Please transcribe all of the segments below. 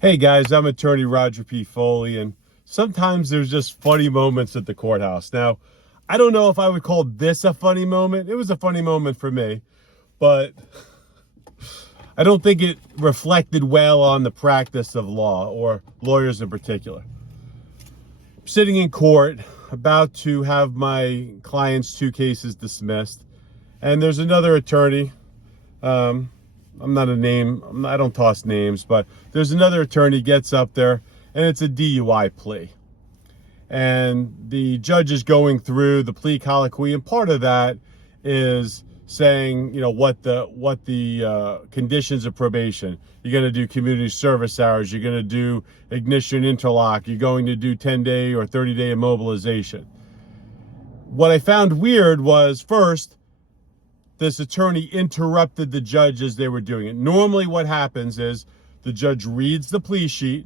Hey guys, I'm attorney Roger P. Foley, and sometimes there's just funny moments at the courthouse. Now, I don't know if I would call this a funny moment. It was a funny moment for me, but I don't think it reflected well on the practice of law or lawyers in particular. Sitting in court, about to have my client's 2 cases dismissed, and there's another attorney. I'm not a name, I don't toss names, but there's another attorney gets up there, and it's a DUI plea. And the judge is going through the plea colloquy, and part of that is saying, you know, what the conditions of probation. You're going to do community service hours. You're going to do ignition interlock. You're going to do 10-day or 30-day immobilization. What I found weird was, first, this attorney interrupted the judge as they were doing it. Normally what happens is the judge reads the plea sheet,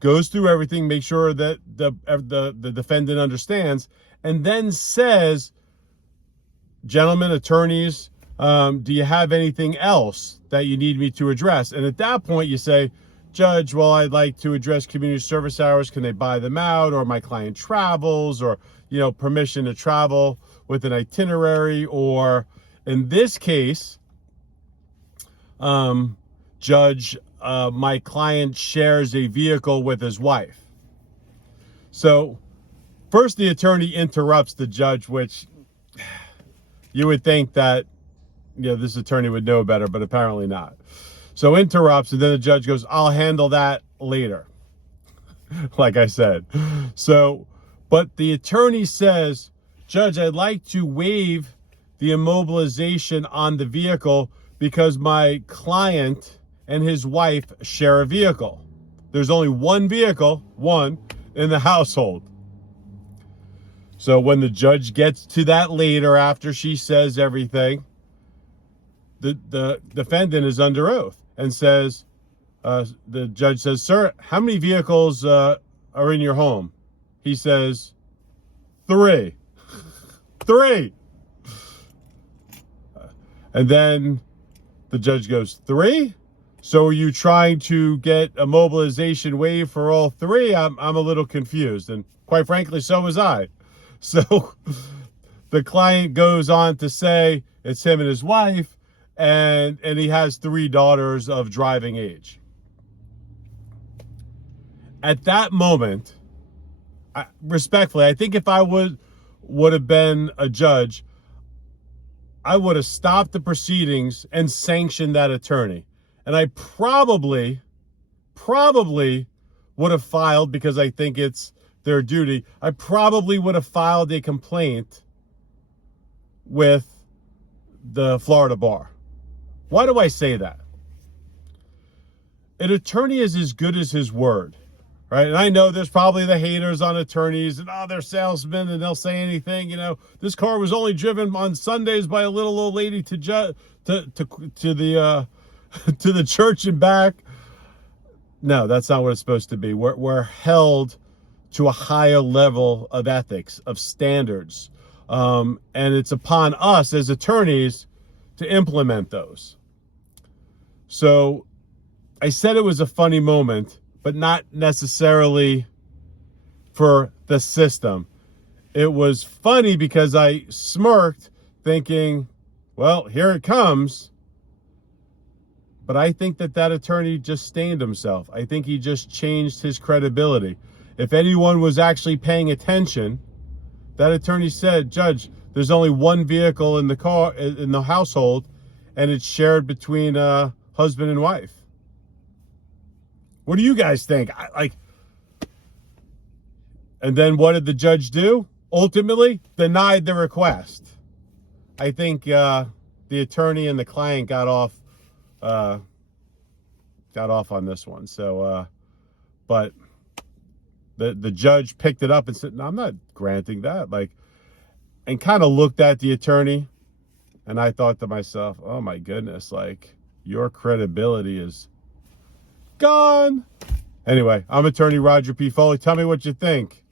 goes through everything, make sure that the defendant understands, and then says, gentlemen, attorneys, do you have anything else that you need me to address? And at that point you say, Judge, well, I'd like to address community service hours. Can they buy them out? Or my client travels, or, you know, permission to travel with an itinerary, or in this case, Judge, my client shares a vehicle with his wife. So first the attorney interrupts the judge, which you would think that, you know, this attorney would know better, but apparently not. So interrupts, and then the judge goes, I'll handle that later. Like I said. So, but the attorney says, Judge, I'd like to waive the immobilization on the vehicle because my client and his wife share a vehicle. There's only one vehicle, one, in the household. So when the judge gets to that later, after she says everything, the defendant is under oath and says, the judge says, sir, how many vehicles are in your home? He says, 3. 3. And then the judge goes, 3? So are you trying to get a mobilization waived for all 3? I'm a little confused. And quite frankly, so was I. So the client goes on to say it's him and his wife, and he has 3 daughters of driving age. At that moment, respectfully, I think if I would have been a judge, I would have stopped the proceedings and sanctioned that attorney. And I probably would have filed, because I think it's their duty, I probably would have filed a complaint with the Florida bar. Why do I say that? An attorney is as good as his word, right? And I know there's probably the haters on attorneys, and they're salesmen and they'll say anything. You know, this car was only driven on Sundays by a little old lady to the to the church and back. No, that's not what it's supposed to be. We're held to a higher level of ethics, of standards, and it's upon us as attorneys to implement those. So I said it was a funny moment, but not necessarily for the system. It was funny because I smirked thinking, well, here it comes. But I think that attorney just stained himself. I think he just changed his credibility. If anyone was actually paying attention, that attorney said, Judge, there's only one vehicle in the car, in the household, and it's shared between husband and wife. What do you guys think? And then what did the judge do? Ultimately, denied the request. I think the attorney and the client got off on this one. So, but the judge picked it up and said, no, I'm not granting that. And kind of looked at the attorney, and I thought to myself, oh my goodness, your credibility is gone. Anyway, I'm attorney Roger P. Foley. Tell me what you think.